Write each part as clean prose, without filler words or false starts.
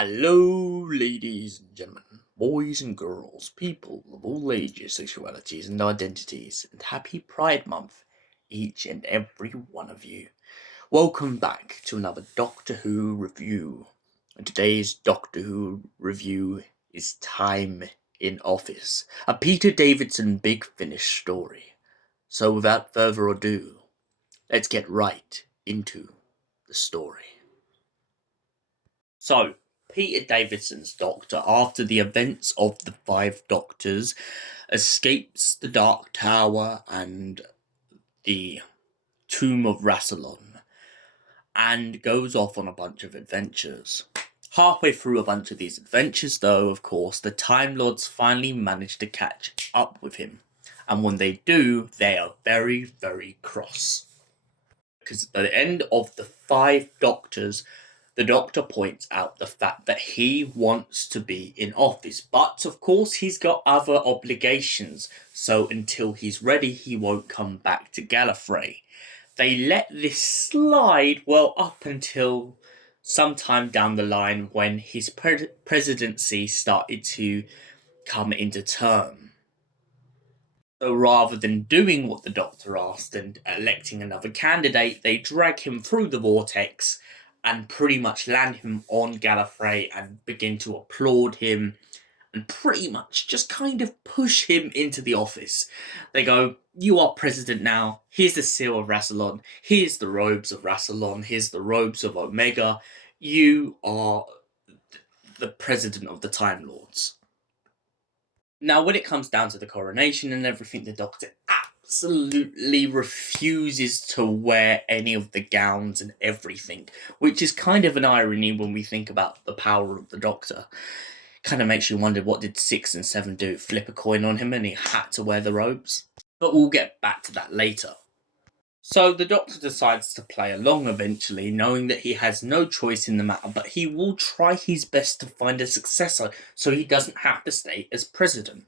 Hello, ladies and gentlemen, boys and girls, people of all ages, sexualities, and identities, and happy Pride Month, each and every one of you. Welcome back to another Doctor Who review. And today's Doctor Who review is Time in Office, a Peter Davison Big Finish story. So without further ado, let's get right into the story. So, Peter Davison's Doctor, after the events of the Five Doctors, escapes the Dark Tower and the Tomb of Rassilon, and goes off on a bunch of adventures. Halfway through a bunch of these adventures, though, of course, the Time Lords finally manage to catch up with him. And when they do, they are very, very cross. Because at the end of the Five Doctors, the Doctor points out the fact that he wants to be in office, but of course he's got other obligations, so until he's ready he won't come back to Gallifrey. They let this slide well up until sometime down the line when his presidency started to come into term. So rather than doing what the Doctor asked and electing another candidate, they drag him through the vortex and pretty much land him on Gallifrey and begin to applaud him and pretty much just kind of push him into the office. They go, "You are president now, here's the seal of Rassilon, here's the robes of Rassilon, here's the robes of Omega, you are the president of the Time Lords." Now, when it comes down to the coronation and everything, the Doctor absolutely refuses to wear any of the gowns and everything, which is kind of an irony when we think about the power of the Doctor. Kind of makes you wonder, what did 6 and 7 do? Flip a coin on him and he had to wear the robes? But we'll get back to that later. So the Doctor decides to play along eventually, knowing that he has no choice in the matter, but he will try his best to find a successor so he doesn't have to stay as president.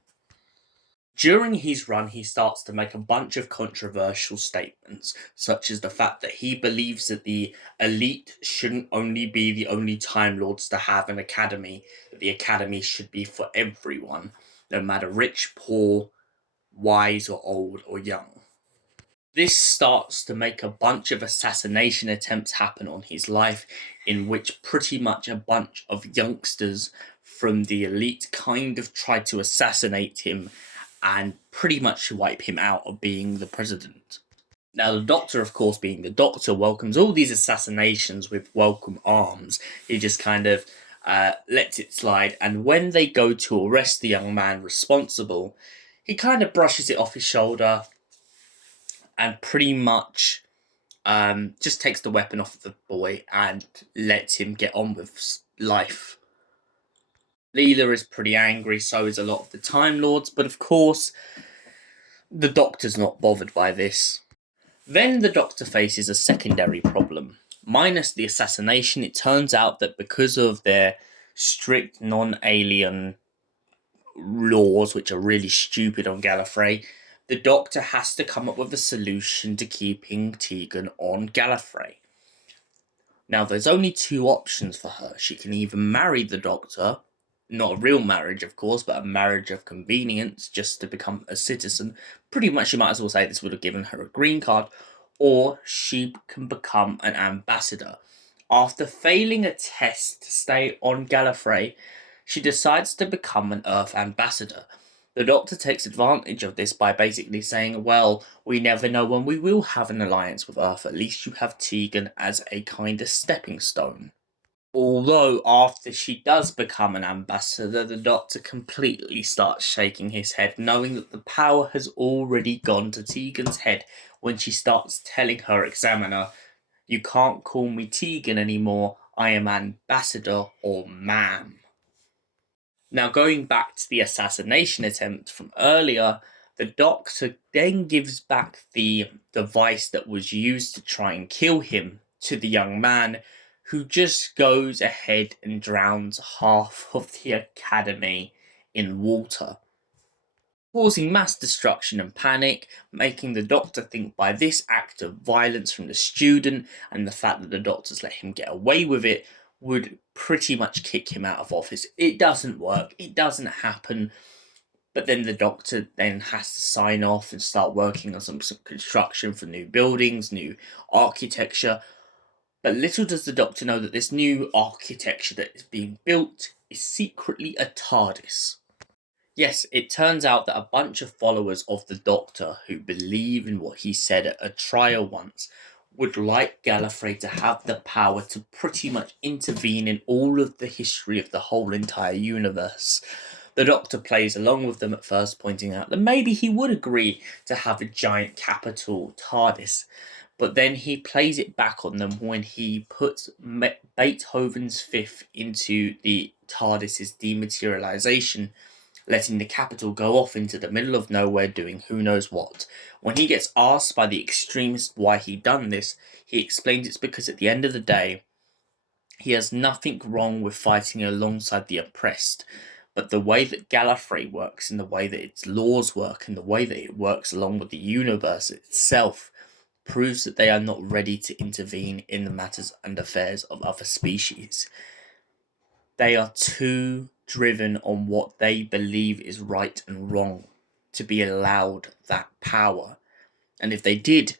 During his run, he starts to make a bunch of controversial statements, such as the fact that he believes that the elite shouldn't only be the only Time Lords to have an academy, that the academy should be for everyone, no matter rich, poor, wise or old or young. This starts to make a bunch of assassination attempts happen on his life, in which pretty much a bunch of youngsters from the elite kind of try to assassinate him and pretty much wipe him out of being the president. Now, the Doctor, of course, being the Doctor, welcomes all these assassinations with welcome arms. He just kind of lets it slide, and when they go to arrest the young man responsible, he kind of brushes it off his shoulder and pretty much just takes the weapon off the boy and lets him get on with life. Leela is pretty angry, so is a lot of the Time Lords, but of course, the Doctor's not bothered by this. Then the Doctor faces a secondary problem. Minus the assassination, it turns out that because of their strict non-alien laws, which are really stupid on Gallifrey, the Doctor has to come up with a solution to keeping Tegan on Gallifrey. Now, there's only two options for her. She can either marry the Doctor, not a real marriage, of course, but a marriage of convenience just to become a citizen. Pretty much, you might as well say this would have given her a green card, or she can become an ambassador. After failing a test to stay on Gallifrey, she decides to become an Earth ambassador. The Doctor takes advantage of this by basically saying, well, we never know when we will have an alliance with Earth. At least you have Tegan as a kind of stepping stone. Although, after she does become an ambassador, the Doctor completely starts shaking his head, knowing that the power has already gone to Tegan's head when she starts telling her examiner, "You can't call me Tegan anymore, I am ambassador or ma'am." Now, going back to the assassination attempt from earlier, the Doctor then gives back the device that was used to try and kill him to the young man, who just goes ahead and drowns half of the academy in water, causing mass destruction and panic, making the Doctor think by this act of violence from the student and the fact that the Doctor's let him get away with it would pretty much kick him out of office. It doesn't work. It doesn't happen. But then the Doctor then has to sign off and start working on some construction for new buildings, new architecture. But little does the Doctor know that this new architecture that is being built is secretly a TARDIS. Yes, it turns out that a bunch of followers of the Doctor who believe in what he said at a trial once would like Gallifrey to have the power to pretty much intervene in all of the history of the whole entire universe. The Doctor plays along with them at first, pointing out that maybe he would agree to have a giant capital TARDIS, but then he plays it back on them when he puts Beethoven's Fifth into the TARDIS's dematerialization, letting the capital go off into the middle of nowhere doing who knows what. When he gets asked by the extremist why he done this, he explains it's because at the end of the day, he has nothing wrong with fighting alongside the oppressed, but the way that Gallifrey works, and the way that its laws work, and the way that it works along with the universe itself, proves that they are not ready to intervene in the matters and affairs of other species. They are too driven on what they believe is right and wrong to be allowed that power. And if they did,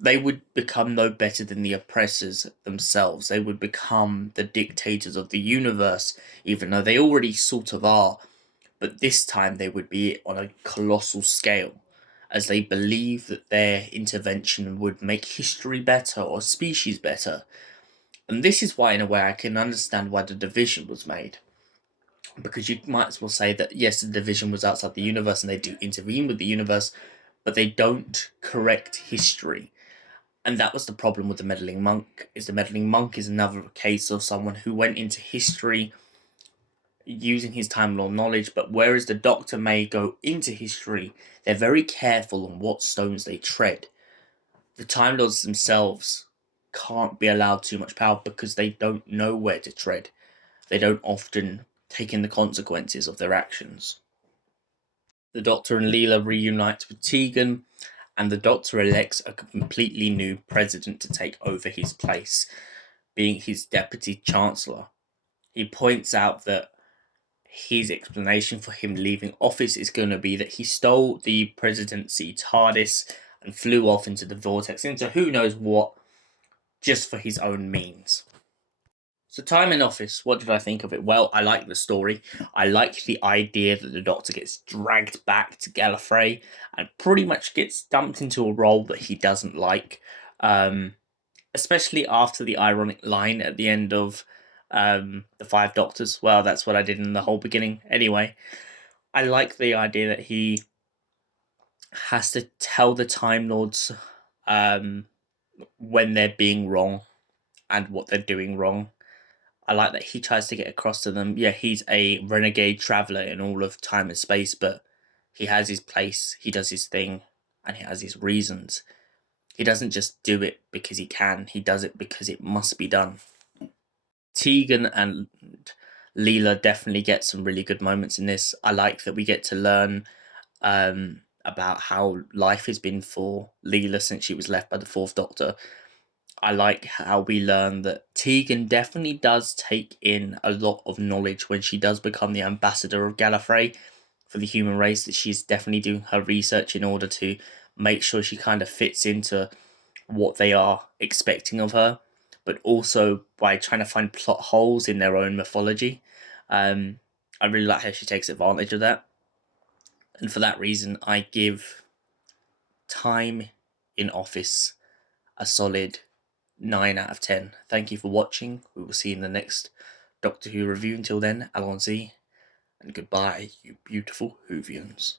they would become no better than the oppressors themselves. They would become the dictators of the universe, even though they already sort of are. But this time they would be on a colossal scale, as they believe that their intervention would make history better or species better. And this is why, in a way, I can understand why the division was made. Because you might as well say that, yes, the division was outside the universe and they do intervene with the universe, but they don't correct history. And that was the problem with the meddling monk. Is the meddling monk is another case of someone who went into history using his Time Lord knowledge, but whereas the Doctor may go into history, they're very careful on what stones they tread. The Time Lords themselves can't be allowed too much power because they don't know where to tread. They don't often take in the consequences of their actions. The Doctor and Leela reunite with Tegan, and the Doctor elects a completely new president to take over his place, being his deputy chancellor. He points out that his explanation for him leaving office is going to be that he stole the presidency TARDIS and flew off into the vortex, into who knows what, just for his own means. So, time in office, what did I think of it? Well, I like the story. I like the idea that the Doctor gets dragged back to Gallifrey and pretty much gets dumped into a role that he doesn't like. Especially after the ironic line at the end of the Five Doctors. Well, that's what I did in the whole beginning. Anyway, I like the idea that he has to tell the Time Lords when they're being wrong and what they're doing wrong. I like that he tries to get across to them. Yeah, he's a renegade traveller in all of time and space, but he has his place, he does his thing, and he has his reasons. He doesn't just do it because he can, he does it because it must be done. Tegan and Leela definitely get some really good moments in this. I like that we get to learn about how life has been for Leela since she was left by the Fourth Doctor. I like how we learn that Tegan definitely does take in a lot of knowledge when she does become the ambassador of Gallifrey for the human race, that she's definitely doing her research in order to make sure she kind of fits into what they are expecting of her, but also by trying to find plot holes in their own mythology. I really like how she takes advantage of that. And for that reason, I give Time in Office a solid 9 out of 10. Thank you for watching. We will see you in the next Doctor Who review. Until then, Allons-y, and goodbye, you beautiful Whovians.